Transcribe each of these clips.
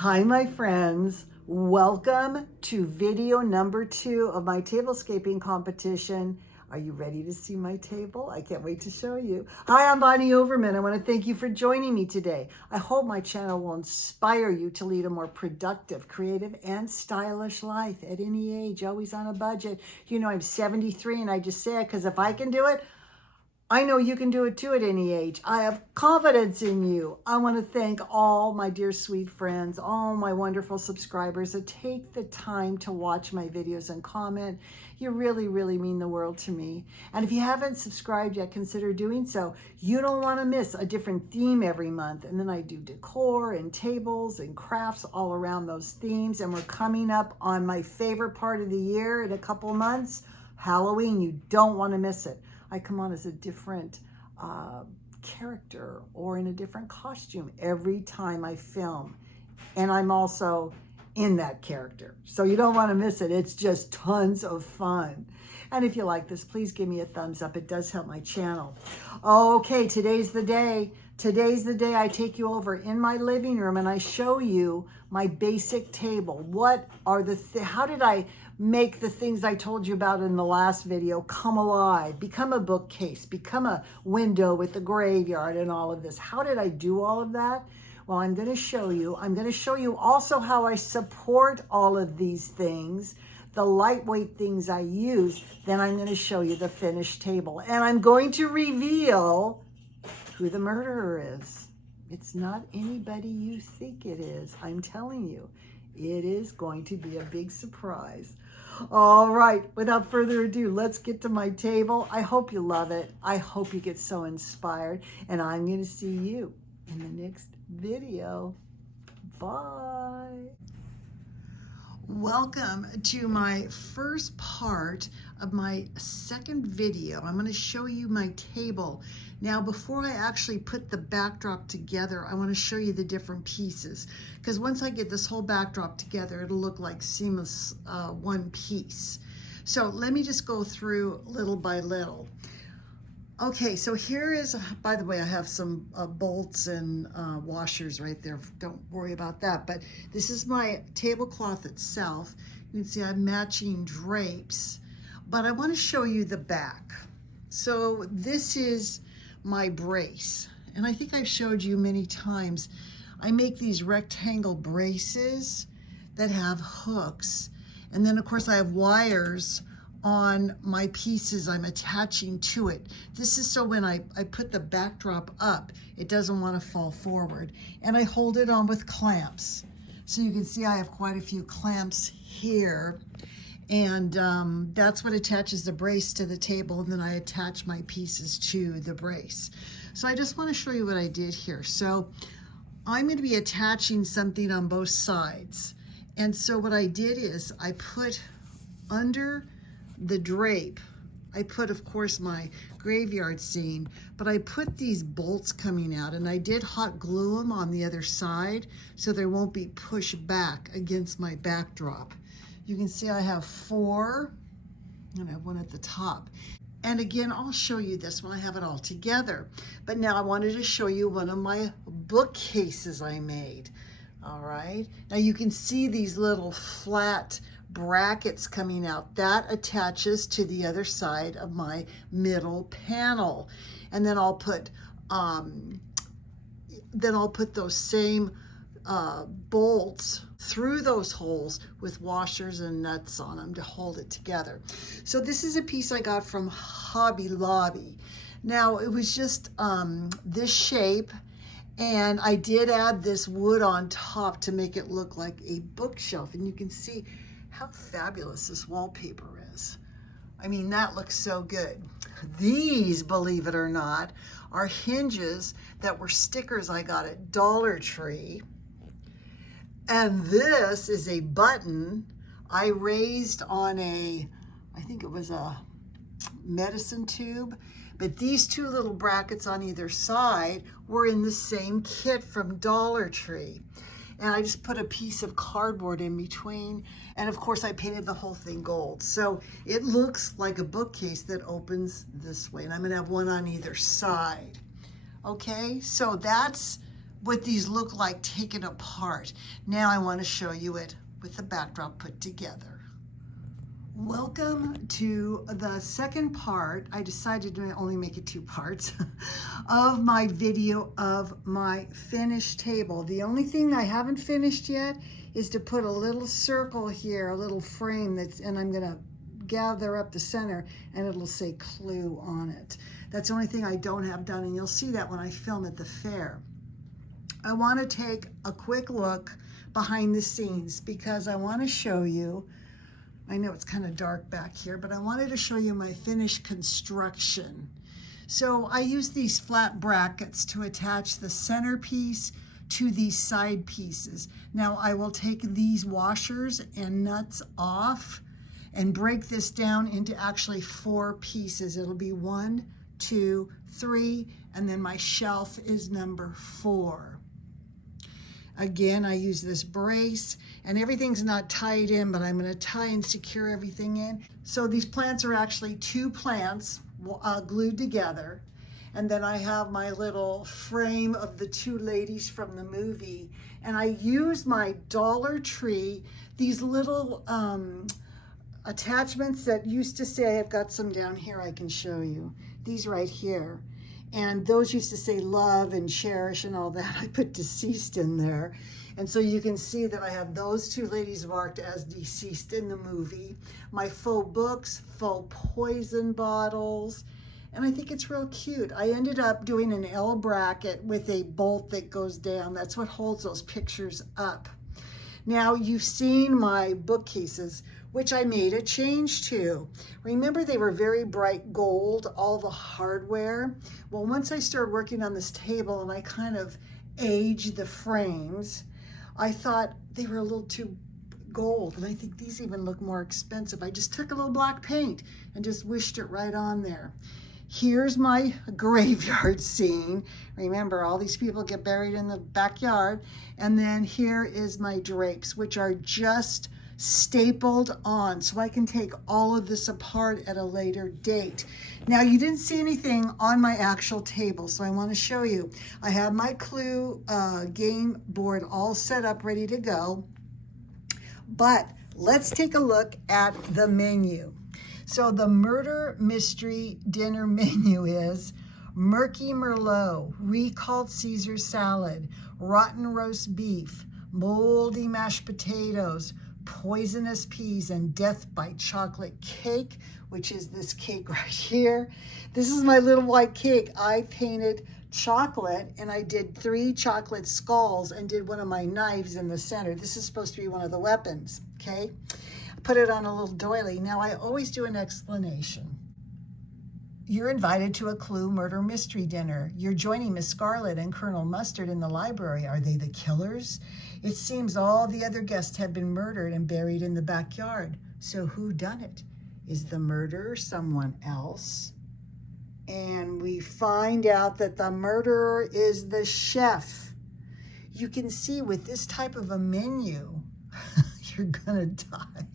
Hi, my friends. Welcome to video number 2 of my tablescaping competition. Are you ready to see my table? I can't wait to show you. Hi, I'm Bonnie Overman. I want to thank you for joining me today. I hope my channel will inspire you to lead a more productive, creative, and stylish life at any age, always on a budget. You know, I'm 73 and I just say it because if I can do it, I know you can do it too at any age. I have confidence in you. I want to thank all my dear sweet friends, all my wonderful subscribers that take the time to watch my videos and comment. You really, really mean the world to me. And if you haven't subscribed yet, consider doing so. You don't want to miss a different theme every month. And then I do decor and tables and crafts all around those themes. And we're coming up on my favorite part of the year in a couple months, Halloween. You don't want to miss it. I come on as a different character or in a different costume every time I film. And I'm also in that character. So you don't want to miss it. It's just tons of fun. And if you like this, please give me a thumbs up. It does help my channel. Okay, today's the day. Today's the day I take you over in my living room and I show you my basic table. What are how did I make the things I told you about in the last video come alive, become a bookcase, become a window with the graveyard and all of this? How did I do all of that? Well, I'm going to show you. I'm going to show you also how I support all of these things, the lightweight things I use. Then I'm going to show you the finished table. And I'm going to reveal who the murderer is. It's not anybody you think it is. I'm telling you, it is going to be a big surprise. All right, without further ado, let's get to my table. I hope you love it. I hope you get so inspired. And I'm going to see you in the next video. Bye. Welcome to my first part of my second video. I'm going to show you my table. Now, before I actually put the backdrop together, I want to show you the different pieces, because once I get this whole backdrop together, it'll look like seamless one piece. So let me just go through little by little. Okay, so here is, by the way, I have some bolts and washers right there. Don't worry about that. But this is my tablecloth itself. You can see I'm matching drapes, but I want to show you the back. So this is my brace. And I think I've showed you many times. I make these rectangle braces that have hooks. And then, of course, I have wires on my pieces I'm attaching to it. This is so when I put the backdrop up, it doesn't want to fall forward. And I hold it on with clamps. So you can see I have quite a few clamps here. And that's what attaches the brace to the table. And then I attach my pieces to the brace. So I just want to show you what I did here. So I'm going to be attaching something on both sides. And so what I did is I put under the drape, I put, of course, my graveyard scene, but I put these bolts coming out, and I did hot glue them on the other side so they won't be pushed back against my backdrop. You can see I have 4, and I have one at the top. And again, I'll show you this when I have it all together. But now I wanted to show you one of my bookcases I made. All right, now you can see these little flat brackets coming out. That attaches to the other side of my middle panel. And then I'll put those same bolts through those holes with washers and nuts on them to hold it together. So this is a piece I got from Hobby Lobby. Now it was just this shape, and I did add this wood on top to make it look like a bookshelf. And you can see how fabulous this wallpaper is. I mean, that looks so good. These, believe it or not, are hinges that were stickers I got at Dollar Tree. And this is a button I raised on I think it was a medicine tube. But these 2 little brackets on either side were in the same kit from Dollar Tree. And I just put a piece of cardboard in between. And of course I painted the whole thing gold. So it looks like a bookcase that opens this way. And I'm gonna have one on either side. Okay, so that's what these look like taken apart. Now I want to show you it with the backdrop put together. Welcome to the second part. I decided to only make it 2 parts of my video of my finished table. The only thing I haven't finished yet is to put a little circle here, a little frame and I'm gonna gather up the center and it'll say Clue on it. That's the only thing I don't have done, and you'll see that when I film at the fair. I want to take a quick look behind the scenes because I want to show you, I know it's kind of dark back here, but I wanted to show you my finished construction. So I use these flat brackets to attach the centerpiece to these side pieces. Now I will take these washers and nuts off and break this down into actually 4 pieces. It'll be 1, 2, 3, and then my shelf is number 4. Again, I use this brace, and everything's not tied in, but I'm going to tie and secure everything in. So these plants are actually 2 plants glued together. And then I have my little frame of the 2 ladies from the movie. And I use my Dollar Tree, these little attachments that used to say, I've got some down here I can show you. These right here. And those used to say love and cherish and all that. I put deceased in there. And so you can see that I have those 2 ladies marked as deceased in the movie. My faux books, faux poison bottles. And I think it's real cute. I ended up doing an L bracket with a bolt that goes down. That's what holds those pictures up. Now you've seen my bookcases, which I made a change to. Remember, they were very bright gold, all the hardware. Well, once I started working on this table and I kind of aged the frames, I thought they were a little too gold, and I think these even look more expensive. I just took a little black paint and just wished it right on there. Here's my graveyard scene. Remember, all these people get buried in the backyard. And then here is my drapes, which are just stapled on, so I can take all of this apart at a later date. Now, you didn't see anything on my actual table, so I want to show you. I have my Clue game board all set up, ready to go. But let's take a look at the menu. So the murder mystery dinner menu is Murky Merlot, recalled Caesar salad, rotten roast beef, moldy mashed potatoes, poisonous peas, and death by chocolate cake, which is this cake right here. This is my little white cake. I painted chocolate, and I did 3 chocolate skulls and did one of my knives in the center. This is supposed to be one of the weapons, okay? Put it on a little doily. Now, I always do an explanation. You're invited to a Clue murder mystery dinner. You're joining Miss Scarlet and Colonel Mustard in the library. Are they the killers? It seems all the other guests have been murdered and buried in the backyard. So who done it? Is the murderer someone else? And we find out that the murderer is the chef. You can see with this type of a menu, you're gonna die.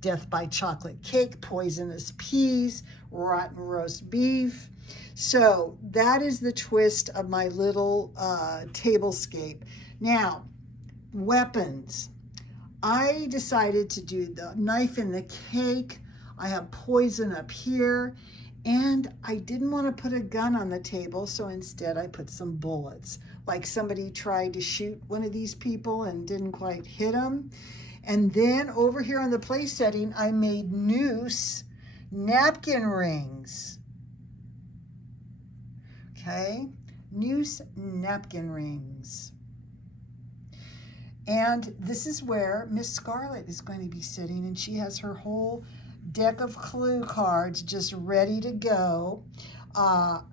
Death by chocolate cake, poisonous peas, rotten roast beef. So that is the twist of my little tablescape. Now, weapons. I decided to do the knife in the cake. I have poison up here, and I didn't want to put a gun on the table, so instead I put some bullets. Like somebody tried to shoot one of these people and didn't quite hit them. And then over here on the place setting, I made noose napkin rings. Okay, noose napkin rings. And this is where Miss Scarlet is going to be sitting, and she has her whole deck of Clue cards just ready to go.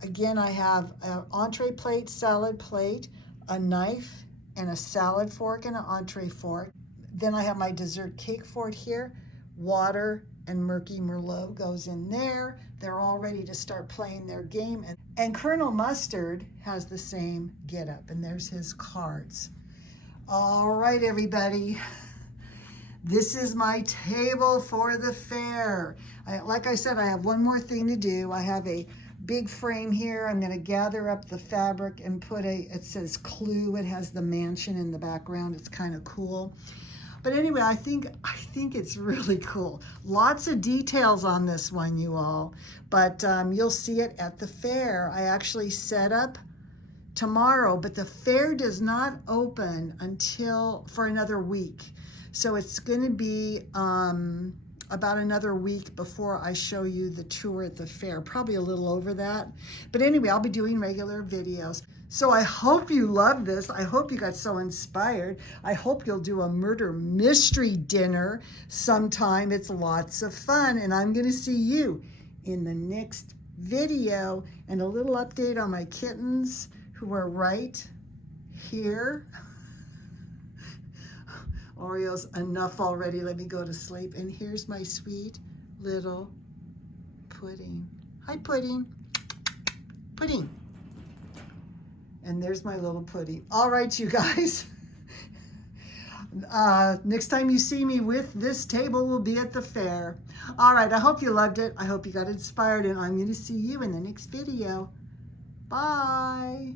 Again, I have an entree plate, salad plate, a knife, and a salad fork and an entree fork. Then I have my dessert cake fort here. Water and Murky Merlot goes in there. They're all ready to start playing their game. And Colonel Mustard has the same getup, and there's his cards. All right, everybody. This is my table for the fair. Like I said, I have one more thing to do. I have a big frame here. I'm going to gather up the fabric and put it says Clue. It has the mansion in the background. It's kind of cool. But anyway, I think it's really cool. Lots of details on this one, you all. But you'll see it at the fair. I actually set up tomorrow, but the fair does not open for another week. So it's going to be about another week before I show you the tour at the fair, probably a little over that. But anyway, I'll be doing regular videos. So I hope you love this. I hope you got so inspired. I hope you'll do a murder mystery dinner sometime. It's lots of fun, and I'm gonna see you in the next video. And a little update on my kittens who are right here. Oreo's enough already. Let me go to sleep. And here's my sweet little Pudding. Hi, Pudding. Pudding. And there's my little Pudding. All right, you guys. Next time you see me with this table will be at the fair. All right, I hope you loved it. I hope you got inspired, and I'm going to see you in the next video. Bye.